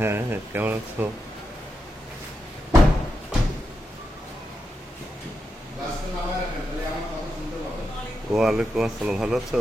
হ্যাঁ, কেমন আছো? ওয়ালাইকুম আসসালাম, ভালো আছো?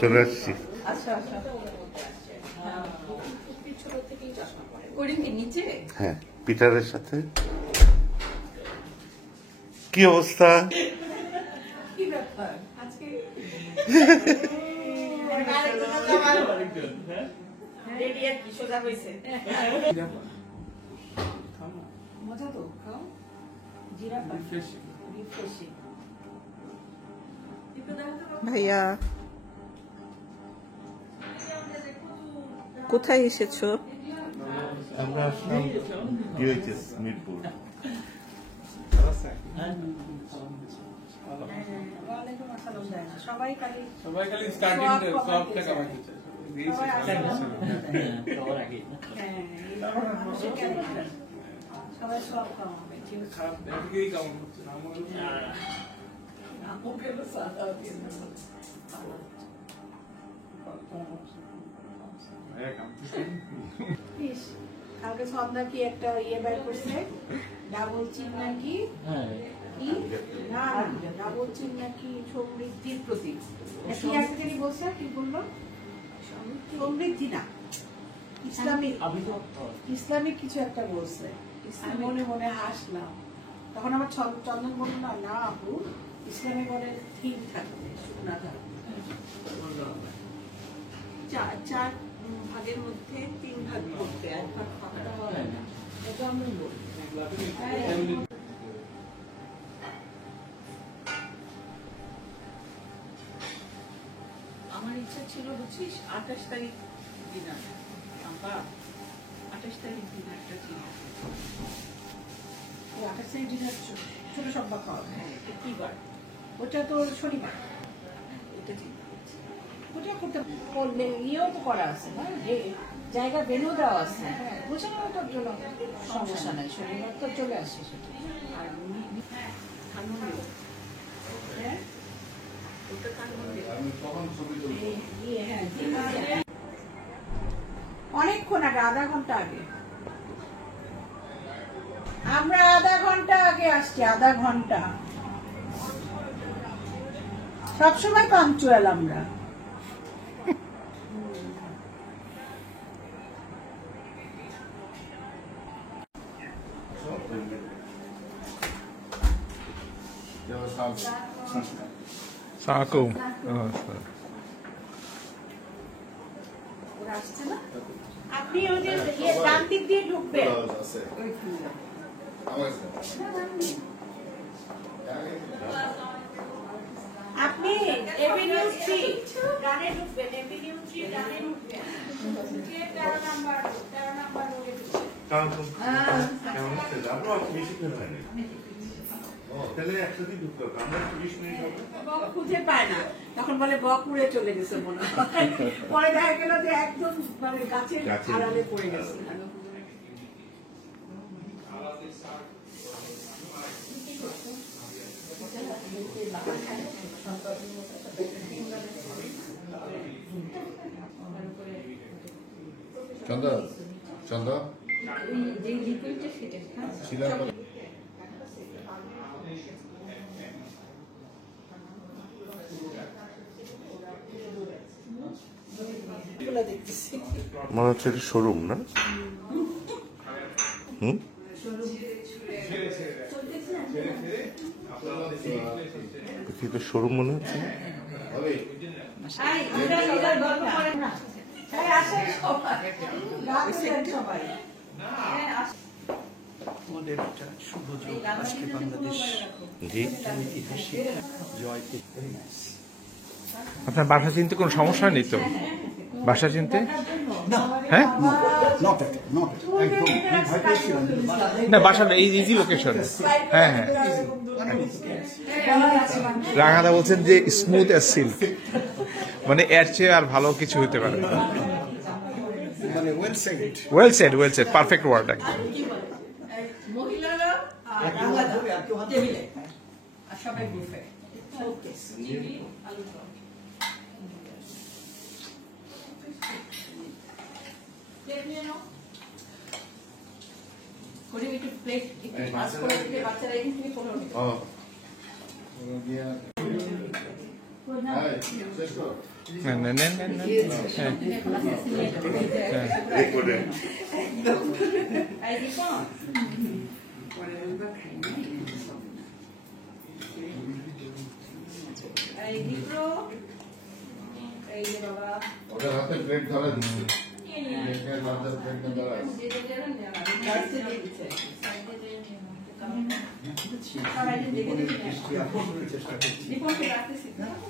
চলে আসছি। হ্যাঁ, পিটারের সাথে। কি অবস্থা? ভাইয়া কোথায় এসেছো? আমরা আসলাম ডিওএইচএস মিরপুর। সবাই খালি স্টার্টিং সব টাকা বাকি চায়। সবাই সব কামাবে, কিন্তু খারাপ দিকেই কাম করছে না। কালকে সন্ধ্যা কি একটা ইয়ে বের করছে, ডাবল চিন নাকি কি না ডাবল চিন নাকি সমৃদ্ধির প্রতীক, কি একটা জানি বলছে, কি বললো সমৃদ্ধি না ইসলামিক কিছু একটা বলছে। আমি মনে মনে হাসলাম। তখন আমার চন্দন বলল না আপু, ইসলামে বলে থিম থাকবে, শুকনা থাকবে, 4 ভাগের মধ্যে 3 ভাগ করতে, 1 ভাগ ফাঁকা। এটা আমি বলি। আমার ইচ্ছা ছিল বুঝছিস 28 তারিখ ডিনার, 28 তারিখ ডিনারটা ছিল। 28 তারিখ ডিনার ছোট সম্পা খাওয়া। হ্যাঁ, কি বার? ওটা তো শনিবার। ওটা চিন্তা করছি, ওটা করতে করলে ইয়েও তো করা আছে না, জায়গা বেনু দেওয়া আছে। হ্যাঁ, বুঝলাম, ওটার জন্য সমস্যা নাই, শনিবার তো চলে আসে সেটা। আর হ্যাঁ অনেকক্ষণ আগে, আধা ঘন্টা আগে আমরা, আধা ঘন্টা আগে আসছি, আধা ঘন্টা। সবসময় পাংচুয়াল আমরা। Saco. আপনি ওদের ডান দিক দিয়ে ঢুকবেন। আপনি এভিনিউ স্ট্রিট ডানে ঢুকবেন, এভিনিউ স্ট্রিট ডানে ঢুকবেন, 13 নাম্বার রোডে ঢুকবেন। কেমন আছে? আমরা বেশি করে হয়নি। তাহলে একসাথে ঢুকতে হবে, আমরা 20 মিনিট হবে। বক খুঁজে পায় না, তখন বলে বক উড়ে চলে গেছে মনে হয়। পরে দেখা গেল যে একদম মানে গাছের আড়ালে পড়ে গেছে। চন্দা চন্দা মনে হচ্ছে এটা শোরুম না? হুম, তো শোরুম মনে হচ্ছে না? আমাদের একটা শুভ যোগ আজকে বাংলাদেশ জি ঐতিহাসিক জয় আপনার বাসা চিনতে কোনো সমস্যা নেই তো? বাসা চিনতে? না হ্যাঁ, নট একদম ভয় পেয়েছিলাম না বাসা এই ইজি লোকেশন। হ্যাঁ হ্যাঁ, রাঙাদা বলছেন যে স্মুথ অ্যাজ সিল্ক, মানে এর চেয়ে আর ভালো কিছু হতে পারে না। মানে ওয়েল সেড, পারফেক্ট ওয়ার্ড একদম। মহিলারা আর আলাদা টেবিলে আর সবাই বুফে ওকে করে একটু প্লেট একটু পাস করে দিলে বাচ্চারা এখান থেকে ফলো নেবে ওদের হাতে প্লেট ধরা দিচ্ছে প্লেট ধরা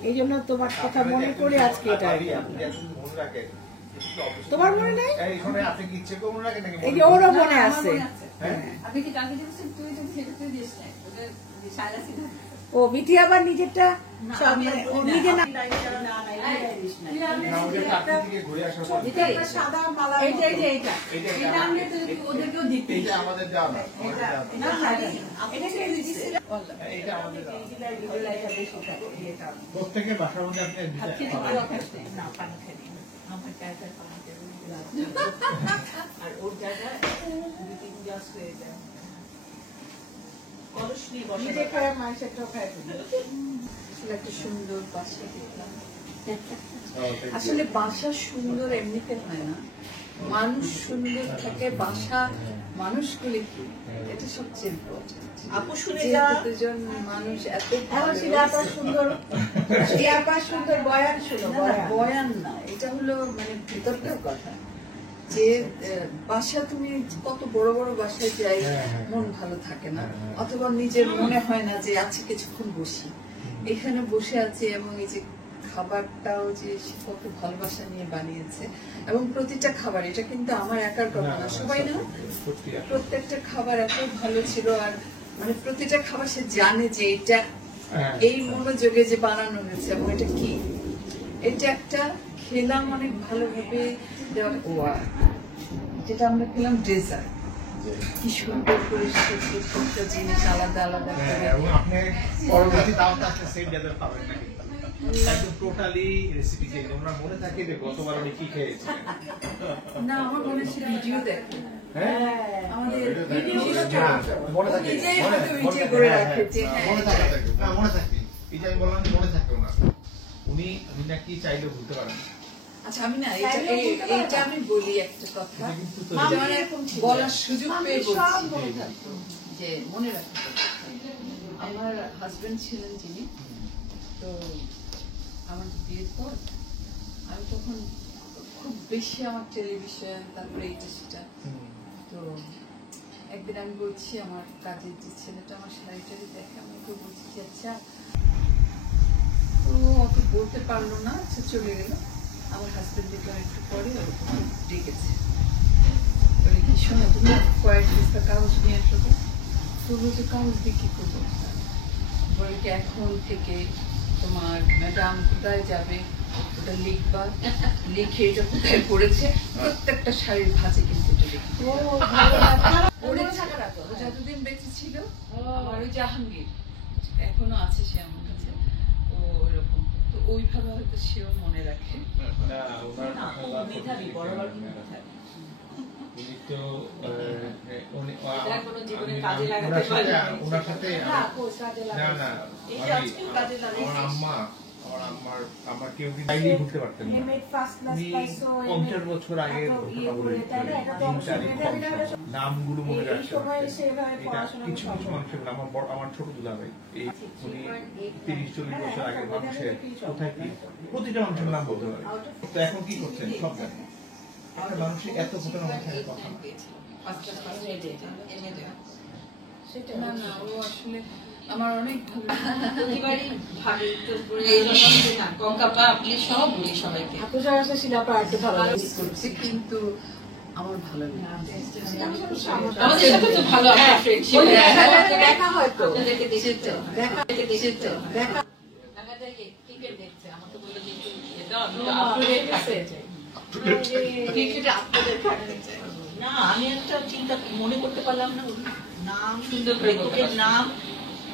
এই জন্য তোমার কথা মনে করে আজকে এটা তোমার মনে নেই? এই যে ওরও মনে আছে। আপনি কি কালকে দিয়েছেন? তুই তো সেটা দিস না, ও মিঠি আবার নিজেরটা সব মানে ও নিজে না সাদা মালা ওদেরকেও দিতে প্রত্যেকে বাসার মধ্যে আর ওর জায়গায় 2-3 গ্লাস হয়ে যায়। একটা সুন্দর বাসা দেখলাম। আসলে বাসা সুন্দর এমনিতে হয় না, মানুষ সুন্দর থাকে। বাসা মানুষগুলি কি, এটা সবচেয়ে ইম্পর্টেন্ট। আপু শুনে দুজন মানুষ এত সুন্দর বয়ান শুনো বয়ান না, এটা হলো মানে ভিতরকার কথা। যে বাসা তুমি কত বড় বড় বাসায় যাই মন ভালো থাকে না, অথবা নিজের মনে হয় না যে আছে কিছুক্ষণ বসি। এখানে বসে আছে এবং এই যে খাবারটাও যে কত ভালোবাসা নিয়ে বানিয়েছে, এবং প্রতিটা খাবার, এটা কিন্তু আমার একার কথা না, সবাই না, প্রত্যেকটা খাবার এত ভালো ছিল। আর মানে প্রতিটা খাবার সে জানে যে এটা এই মনোযোগে যে বানানো হয়েছে, এবং এটা কি, এটা একটা খেলাম অনেক ভালোভাবে, যেটা আমরা খেলাম ডেজার্ট, কি সুন্দর করে প্রত্যেকটা জিনিস আলাদা আলাদা করে। এবং আপনি পরবর্তী দাওয়াতে আসলে সেম ডেজার্ট পাবেন না, একদম টোটালি রেসিপি চেঞ্জ। আমরা মনে থাকে যে গতবার উনি কি খেয়েছেন। না, আমার মনে হচ্ছে ভিডিও দেখে আমাদের মনে থাকে, নিজেই হয়তো ভিডিও করে রাখে যে মনে থাকে, মনে থাকে। এই যে আমি বললাম যে মনে থাকে ওনার, উনি নাকি চাইলে ভুলতে পারেন। আচ্ছা, আমি না এইটা আমি বলি একটা কথা, বলার সুযোগ পেয়ে বলছি যে মনে রাখতে। আমার হাজবেন্ড ছিলেন যিনি, তো আমার বিয়ের পর আমি তখন খুব বেশি আমার টেলিভিশন, তারপরে এইটা সেটা। তো একদিন আমি বলছি আমার কাজের যে ছেলেটা আমার সেলাইটারি দেখে, আমি ওকে বলছি যে আচ্ছা, তো অত বলতে পারলো না, আচ্ছা চলে গেল। আমার হাজবেন্ড দেখলাম একটু পরে ওরকম ডেকেছে, বলে কি শোনো তুমি কয়েক বস্তা কাগজ নিয়ে আসো। তো বলছে কাগজ দিয়ে কি করবো? বলে কি এখন থেকে তোমার ম্যাডাম কোথায় যাবে ওটা লিখবা, লিখে এটা কোথায় পড়েছে, প্রত্যেকটা শাড়ির ভাঁজে কিন্তু এটা লিখবে। ও যতদিন বেঁচে ছিল আমার ওই জাহাঙ্গীর এখনো আছে, সে আমার কাছে। তো ওইরকম, তো ওইভাবে হয়তো সেও মনে রাখে। ওনার সাথে আমার আম্মা আমার কেউ চাইলেই ঘুরতে পারতেন না। এমএড ফার্স্ট ক্লাস আমি পাইছো 50 বছর আগে ইয়ে করে তাই না, এটা তো অবশ্যই নামগুলো মনে এই রাখতে সময় পারতেন। সেভাবে এটা পড়াশোনা কিছু কিছু মানুষের নাম, আমার ছোট দুলাভাই এই উনি 30-40 বছর আগের মানুষের কোথায় কি প্রতিটা মানুষের নাম বলতে পারে। তো এখন কি করছেন সব জানেন। আমাদের মানুষের এত ঘটনা মাথায় কথা না। সেটা না না, ও আসলে আমার অনেক প্রতিবারই ভাবি তো এই রকম যে না কঙ্কাপা আপনি সব বলি সবাইকে এত জায়গা আছে শিলাপা একটু ভালো ভালো লাগে। মিস করছি, কিন্তু আমার ভালো লাগে। আমাদের সাথে তো ভালো একটা ফ্রেন্ডশিপ ওই দেখা হয় তো আপনাদেরকে দেখে তো দেখা দেখে তো দেখা দেখা যায় যে ক্রিকেট দেখছে আমাকে বললো যে একটু এটা আমি আপনাদের কাছে ক্রিকেট আপনাদের কাছে না আমি একটা চিন্তা মনে করতে পারলাম না ওর নাম সুন্দর করে বলতে লেখকের পারছো। নাম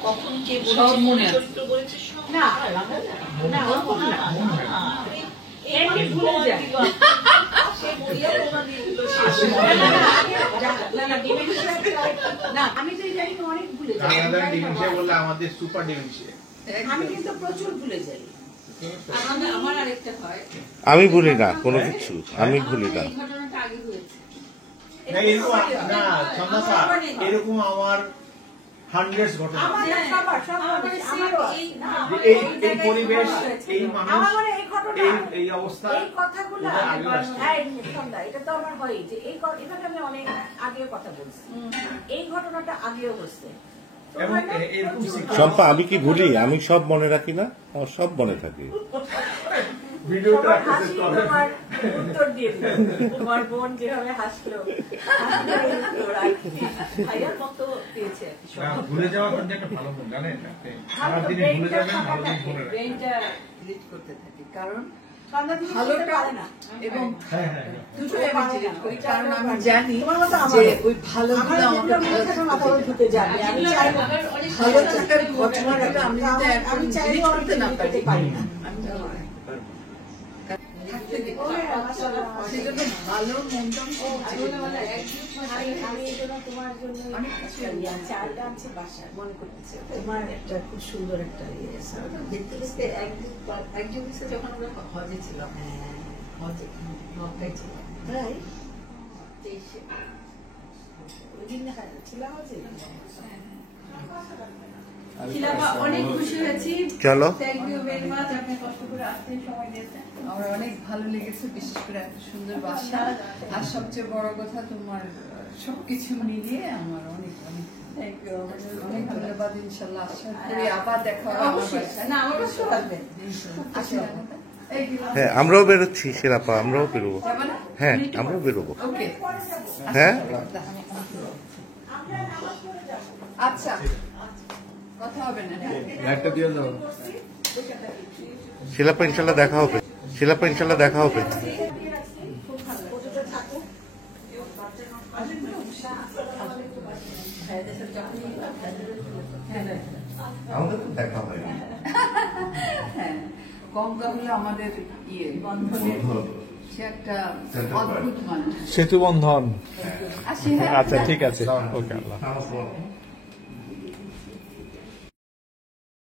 কখন কে সব বলেছে মনে আছে। চরিত্র বলেছে সব না, না ওরকম না। এমনি ভুলে যায়। সে বলিয়া তোমা দিয়ে দিল না, dementia না, আমি তো জানি অনেক ভুলে যাই। আমাদের ডিমেনশিয়া বললে আমাদের সুপার ডিমেনশিয়া। আমি কিন্তু প্রচুর ভুলে যাই। আমার আরেকটা হয় আমি ভুলি না কোনো কিছু, আমি ভুলি না। এই ঘটনাটা আগে হয়েছে না এরকম না সন্ধ্যা এরকম আমার হান্ড্রেডস ঘটনা। আমার না, সবার মানে আমারও এই না, যে এই পরিবেশ, এই মানুষ, আমার মনে হয় এই ঘটনা এই অবস্থা এই কথাগুলো ওটা আগে আসছে। সন্ধ্যা এটা তো আমার হয়ই যে এই এভাবে আমি অনেক আগেও কথা বলছি, এই ঘটনাটা আগেও হচ্ছে তো এবং হয় না? এরকম শম্পা আমি কি ভুলি? আমি সব মনে রাখি না, আমার সব মনে থাকে। ভিডিওটা সবার অ্যাক্সেস হাসি করেন। তোমার উত্তর দিয়ে দিল। তোমার বোন যেভাবে হাসলো ভাইয়ার মতো পেয়েছে আর কি না, সব। ভুলে যাওয়া কিন্তু একটা ভালো গুণ, জানেন আপনি সারা ভালো, দিনে ভুলে brainটা যাবেন, ফাঁকা ভালো দিন থাকে। মনে রাখবেন। ব্রেনটা ডিলিট করতে থাকি, কারণ সন্ধ্যা তুমি ভালোটা বুঝতে পারে না। এবং হ্যাঁ হ্যাঁ দুটোই আমি পারে না। ডিলিট করি, ওইটা কারণ আমি আমার জানি তোমার মতো যে আমারও। ওই ভালোগুলো আমার আমাকে যেগুলো মনে থাকে মাথায় ঢুকে যাবে। আমি চাইবো ভালো থাকার ঘটনাটা আমি যদি এখন আমি চাইবো ডিলিট আমি করতে না পারি, পারি না। আমি জানি না। থাকতে দিই। ও হ্যাঁ, মাশাআল্লাহ। সেজন্য ভালো মন্দ আমি এই জন্য তোমার জন্য অনেক কিছু চালটা আনছি বাসায় মনে করতেছি তোমার একটা খুব সুন্দর একটা ইয়ে আছে। দেখতে দেখতে একজন মিশে যখন আমরা হজে ছিলাম, হজে মক্কায় ছিলাম, তাই ওই দিন ছিলাম আছে শিলাপা অনেক খুশি হয়েছি। চলো। থ্যাংক ইউ ভেরি মাচ, আপনি কষ্ট করে আসতে সময় দিয়েছেন। আমার অনেক ভালো লেগেছে, বিশেষ করে এত সুন্দর বাসা, আর সবচেয়ে বড় কথা তোমার সবকিছু মিলিয়ে আমার অনেক অনেক থ্যাংক ইউ, অনেক ধন্যবাদ। ইনশাল্লাহ আশা করি আবার দেখা হবে আমার বাসায়। না আমার কাছে আসবে আচ্ছা, হ্যাঁ আমরাও বেরোচ্ছি শিলাপা, আমরাও বেরোবো। যাবে না? হ্যাঁ আমরাও বেরোবো। ওকে, হ্যাঁ আচ্ছা, কথা হবে না। একটা দিয়ে দাও। শিলাপা ইনশাল্লাহ দেখা হবে, শিলাপা ইনশাল্লাহ দেখা হবে। আমাদের তো দেখা হয়নি। হ্যাঁ, গঙ্গা হলো আমাদের ইয়ে বন্ধনের, সে একটা অদ্ভুত মানুষ। সেতু বন্ধন। আর সে হ্যাঁ, আচ্ছা ঠিক আছে, ওকে আল্লাহ। আসসালামু আলাইকুম।